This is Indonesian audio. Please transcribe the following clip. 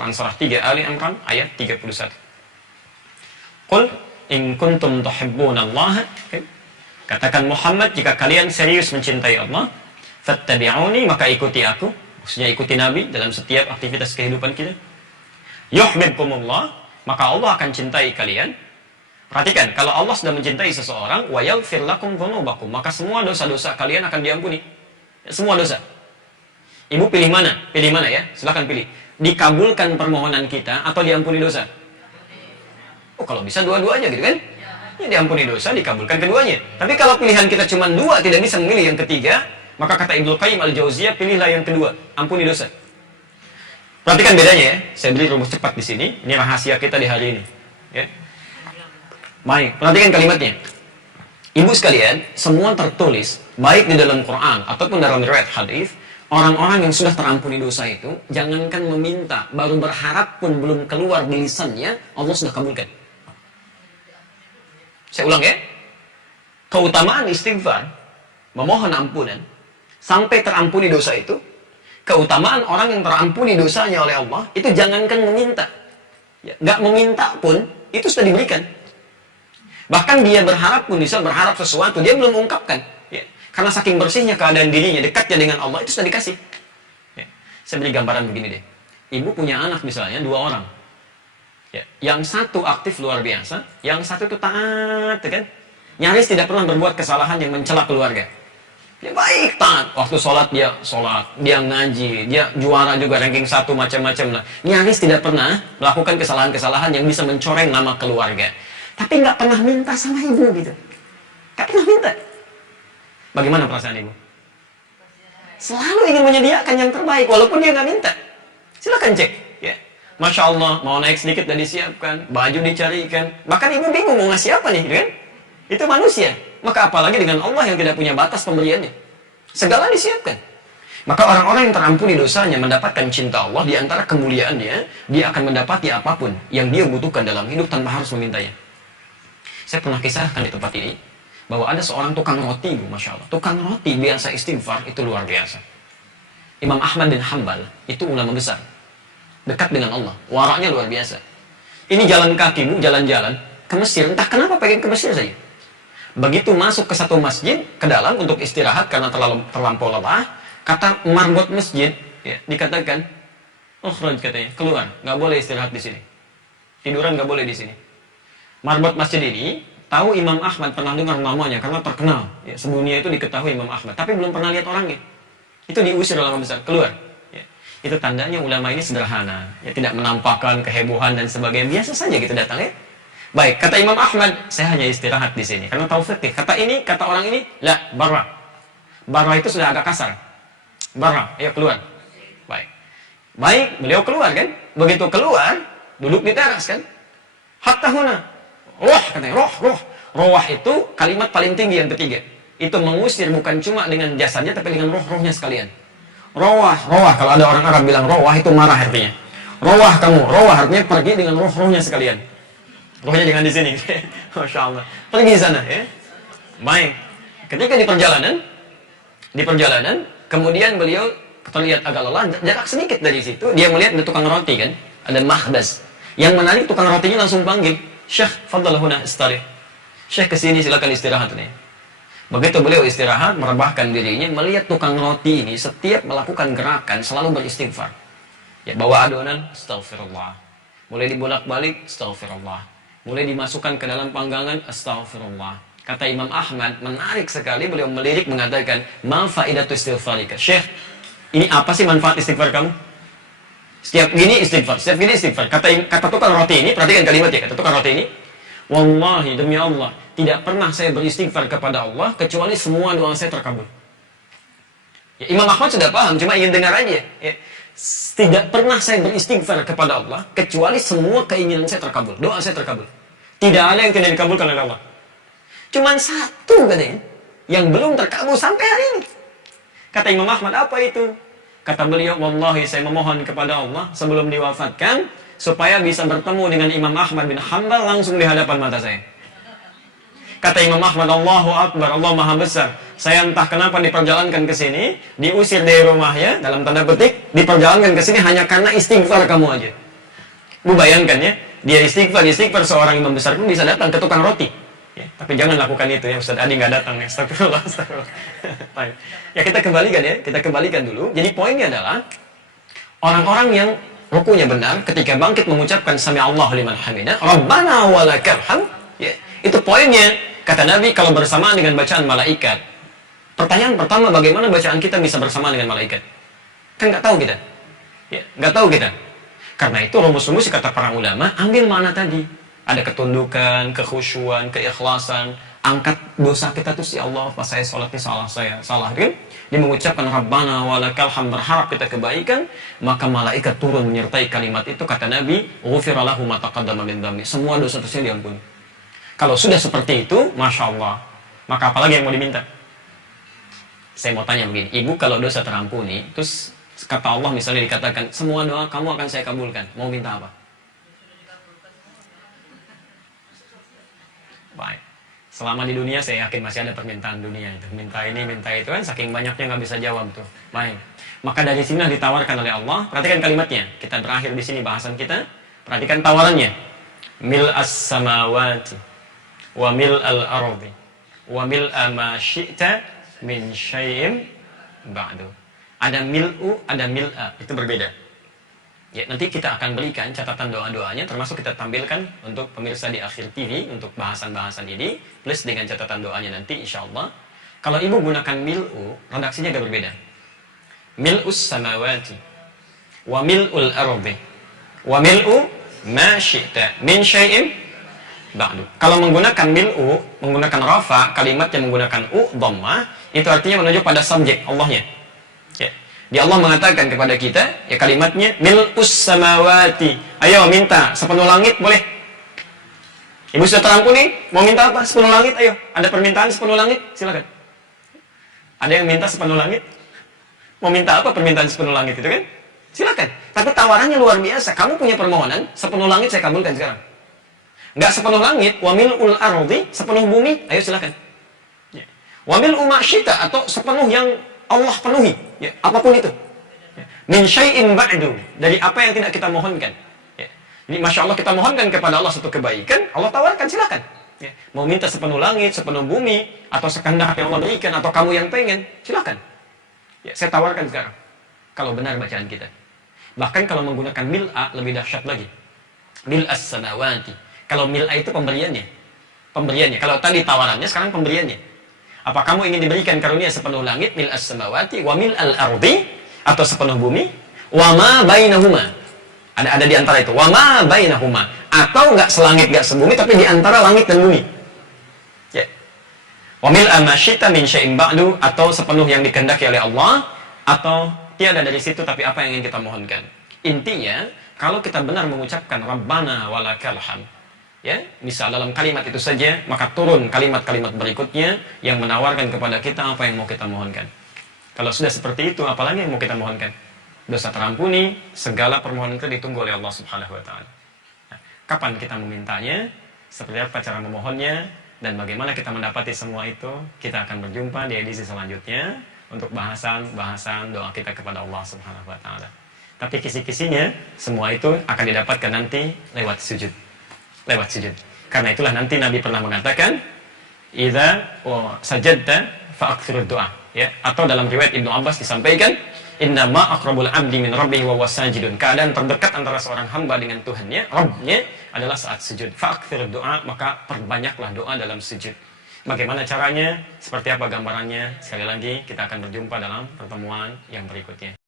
Quran surah 3 Ali Imran ayat 31. Qul in kuntum tuhibbunallaha, katakan Muhammad, jika kalian serius mencintai Allah, fattabi'uni, maka ikuti aku, maksudnya ikuti Nabi dalam setiap aktivitas kehidupan kita. Yuhibbukumullah, maka Allah akan cintai kalian. Perhatikan, kalau Allah sudah mencintai seseorang, wa yaghfir lakum dzunubakum, maka semua dosa-dosa kalian akan diampuni. Semua dosa. Ibu pilih mana? Pilih mana ya? Silakan pilih. Dikabulkan permohonan kita atau diampuni dosa? Oh, kalau bisa dua-duanya gitu kan? Ya, diampuni dosa, dikabulkan keduanya. Tapi kalau pilihan kita cuma dua, tidak bisa memilih yang ketiga, maka kata Ibnu Qayyim Al-Jauziyah, pilihlah yang kedua, ampuni dosa. Perhatikan bedanya ya. Saya beri rumus cepat di sini. Ini rahasia kita di hari ini. Ya. Baik, perhatikan kalimatnya. Ibu sekalian, semua tertulis baik di dalam Quran ataupun dalam riwayat hadis. Orang-orang yang sudah terampuni dosa itu, jangankan meminta, baru berharap pun belum keluar di lisannya, Allah sudah kabulkan. Saya ulang ya. Keutamaan istighfar, memohon ampunan, sampai terampuni dosa itu, keutamaan orang yang terampuni dosanya oleh Allah, itu jangankan meminta. Ya, nggak meminta pun, itu sudah diberikan. Bahkan dia berharap pun bisa berharap sesuatu, dia belum mengungkapkan. Ya. Karena saking bersihnya keadaan dirinya, dekatnya dengan Allah, itu sudah dikasih. Ya. Saya beri gambaran begini deh. Ibu punya anak misalnya, 2 orang. Ya. Yang satu aktif luar biasa, yang satu itu taat, kan? Nyaris tidak pernah berbuat kesalahan yang mencela keluarga. Dia baik, taat. Waktu sholat, dia ngaji, dia juara juga, ranking 1, macam-macam lah. Nyaris tidak pernah melakukan kesalahan-kesalahan yang bisa mencoreng nama keluarga. Tapi nggak pernah minta sama ibu gitu. Nggak pernah minta. Bagaimana perasaan ibu? Selalu ingin menyediakan yang terbaik, walaupun dia nggak minta. Silakan cek. Ya. Masya Allah, mau naik sedikit dan disiapkan, baju dicarikan. Bahkan ibu bingung mau ngasih apa nih, kan? Itu manusia. Maka apalagi dengan Allah yang tidak punya batas pemberiannya. Segala disiapkan. Maka orang-orang yang terampuni dosanya mendapatkan cinta Allah, di antara kemuliaannya, dia akan mendapati apapun yang dia butuhkan dalam hidup tanpa harus memintanya. Saya pernah kisahkan di tempat ini, bahwa ada seorang tukang roti, Masya Allah. Tukang roti biasa istighfar, itu luar biasa. Imam Ahmad bin Hanbal, itu ulama besar. Dekat dengan Allah, waraknya luar biasa. Ini jalan kaki, Bu, jalan-jalan ke Mesir. Entah kenapa pengen ke Mesir saja. Begitu masuk ke satu masjid, ke dalam untuk istirahat karena terlampau lelah, kata marbot masjid, ya, dikatakan, ukhraj katanya, keluar, nggak boleh istirahat di sini. Tiduran nggak boleh di sini. Marbot masjid ini, tahu Imam Ahmad, pernah dengar namanya karena terkenal. Ya, sebelumnya itu diketahui Imam Ahmad, tapi belum pernah lihat orangnya. Itu diusir ulama besar, keluar. Ya, itu tandanya ulama ini sederhana, ya, tidak menampakkan kehebohan dan sebagainya, biasa saja gitu datang ya. Baik, kata Imam Ahmad, saya hanya istirahat di sini karena tahu fikih. Kata ini, kata orang ini, la, barra. Barra itu sudah agak kasar. Barra, ayo keluar. Baik. Baik, beliau keluar kan? Begitu keluar, duduk di teras kan? Hatta huna. Roh, katanya, roh. Roh itu kalimat paling tinggi yang ketiga. Itu mengusir bukan cuma dengan jasadnya, tapi dengan roh-rohnya sekalian. Roh, kalau ada orang Arab bilang roh, itu marah artinya. Roh kamu, roh artinya pergi dengan roh-rohnya sekalian. Rohnya jangan di sini. Masya Allah. Pergi di sana ya. Baik. Ketika di perjalanan, kemudian beliau terlihat agak lelah, jarak sedikit dari situ, dia melihat ada tukang roti kan, ada mahbas. Yang menarik, tukang rotinya langsung panggil, Syekh, fadhal huna istarih. Syekh kesini silakan istirahat nih. Begitu beliau istirahat, merebahkan dirinya, melihat tukang roti ini setiap melakukan gerakan selalu beristighfar. Ya, bawa adonan, astaghfirullah. Mulai dibolak-balik, astaghfirullah. Mulai dimasukkan ke dalam panggangan, astaghfirullah. Kata Imam Ahmad, menarik sekali, beliau melirik mengatakan, ma faidatu istighfarika. Syekh, ini apa sih manfaat istighfar kamu? Setiap gini istighfar, setiap gini istighfar. Kata tukang roti ini, perhatikan kalimat ya, kata tukang roti ini, wallahi demi Allah, tidak pernah saya beristighfar kepada Allah kecuali semua doa saya terkabul. Ya, Imam Ahmad sudah paham, cuma ingin dengar aja. Ya. Tidak pernah saya beristighfar kepada Allah kecuali semua keinginan saya terkabul, doa saya terkabul. Tidak ada yang tidak dikabulkan oleh Allah. Cuman satu katanya yang belum terkabul sampai hari ini. Kata Imam Ahmad, apa itu? Kata beliau, wallahi saya memohon kepada Allah sebelum diwafatkan supaya bisa bertemu dengan Imam Ahmad bin Hanbal langsung di hadapan mata saya. Kata Imam Ahmad, Allahu Akbar, Allah Maha Besar. Saya entah kenapa diperjalankan ke sini, diusir dari rumahnya, dalam tanda petik, diperjalankan ke sini hanya karena istighfar kamu aja. Bu bayangkan ya, dia istighfar seorang imam besar pun bisa datang ke tukang roti. Ya, tapi jangan lakukan itu ya, Ustaz Adi nggak datang ya, astagfirullah. Baik. Ya kita kembalikan dulu. Jadi poinnya adalah orang-orang yang rukunya benar ketika bangkit mengucapkan sami Allahu liman hamidah, Rabbana walakal hamd. Ya, itu poinnya. Kata Nabi kalau bersamaan dengan bacaan malaikat. Pertanyaan pertama, bagaimana bacaan kita bisa bersamaan dengan malaikat? Kan nggak tahu kita. Ya, nggak tahu kita. Karena itu rumus-rumus kata para ulama, ambil mana tadi? Ada ketundukan, kekhusyuan, keikhlasan, angkat dosa kita tuh si Allah, pas saya sholat ini salah kan? Dia mengucapkan Rabbana walakal hamd, berharap kita kebaikan, maka malaikat turun menyertai kalimat itu. Kata Nabi, ghufira lahu ma taqaddama min dhanbi, semua dosa-dosanya diampuni. Kalau sudah seperti itu, Masya Allah, maka apalagi yang mau diminta? Saya mau tanya begini, ibu kalau dosa terampuni, terus kata Allah misalnya dikatakan, semua doa kamu akan saya kabulkan, mau minta apa? Baik. Selama di dunia saya yakin masih ada permintaan dunia itu. Minta ini, minta itu kan, saking banyaknya nggak bisa jawab tuh. Baik. Maka dari sini ditawarkan oleh Allah, perhatikan kalimatnya. Kita berakhir di sini bahasan kita. Perhatikan tawarannya. Mil as-samawati wa mil al-ardi wa mil ma syi'ta min syai'im ba'du. Ada mil'u, ada mil'a, itu berbeda. Ya, nanti kita akan berikan catatan doa-doanya, termasuk kita tampilkan untuk pemirsa di akhir TV untuk bahasan-bahasan ini, plus dengan catatan doanya nanti insya Allah. Kalau ibu gunakan mil'u, redaksinya agak berbeda. Mil'us samawati wa mil'ul ardi wa mil'u ma syi'ta min syai'im ba'du. Kalau menggunakan mil'u, menggunakan rafa, kalimat yang menggunakan dhammah, itu artinya menunjuk pada subjek Allahnya. Ya. Di Allah mengatakan kepada kita, ya kalimatnya mil'us samawati. Ayo minta sepenuh langit, boleh? Ibu sudah terampuni, mau minta apa? Sepenuh langit, ayo. Ada permintaan sepenuh langit? Silakan. Ada yang minta sepenuh langit? Mau minta apa permintaan sepenuh langit itu kan? Silakan. Tapi tawarannya luar biasa. Kamu punya permohonan, sepenuh langit saya kabulkan sekarang. Enggak sepenuh langit, wa mil'ul ardi, sepenuh bumi, ayo silakan. Ya. Wa mil'u ma syi'ta, atau sepenuh yang Allah penuhi, ya, apapun itu. Ya. Min syai'in ba'du, dari apa yang tidak kita mohonkan. Ya. Jadi Masya Allah kita mohonkan kepada Allah satu kebaikan, Allah tawarkan silakan. Ya. Mau minta sepenuh langit, sepenuh bumi, atau sekehendak yang Allah berikan, atau kamu yang pengen, silakan. Ya, saya tawarkan sekarang. Kalau benar bacaan kita. Bahkan kalau menggunakan mil'a lebih dahsyat lagi. Mil'as samawati. Kalau mil'a itu pemberiannya. Pemberiannya. Kalau tadi tawarannya, sekarang pemberiannya. Apa kamu ingin diberikan karunia sepenuh langit, mil as-samawati wa mil al-ardi, atau sepenuh bumi, wa ma bainahuma. Ada di antara itu, wa ma bainahuma, atau enggak selangit enggak sebumi tapi di antara langit dan bumi. Ya. Wa mil ma syi'ta min syai'in ba'du, atau sepenuh yang dikehendaki oleh Allah, atau tiada dari situ tapi apa yang ingin kita mohonkan. Intinya, kalau kita benar mengucapkan Rabbana walakal hamd, ya, misal dalam kalimat itu saja, maka turun kalimat-kalimat berikutnya yang menawarkan kepada kita apa yang mau kita mohonkan. Kalau sudah seperti itu, apalagi yang mau kita mohonkan? Dosa terampuni, segala permohonan kita ditunggu oleh Allah Subhanahu wa taala. Nah, kapan kita memintanya? Seperti apa cara memohonnya? Dan bagaimana kita mendapati semua itu? Kita akan berjumpa di edisi selanjutnya untuk bahasan-bahasan doa kita kepada Allah Subhanahu wa taala. Tapi kisi-kisinya semua itu akan didapatkan nanti lewat sujud. Lewat sujud. Karena itulah nanti Nabi pernah mengatakan, idza sajadta fa'aktsirud du'a, ya, atau dalam riwayat Ibnu Abbas disampaikan, inna ma aqrabul 'abdi min rabbih wa huwa sajidun. Keadaan terdekat antara seorang hamba dengan Tuhannya, Rabbnya, adalah saat sujud. Fa'aktsirud du'a, maka perbanyaklah doa dalam sujud. Bagaimana caranya? Seperti apa gambarannya? Sekali lagi kita akan berjumpa dalam pertemuan yang berikutnya.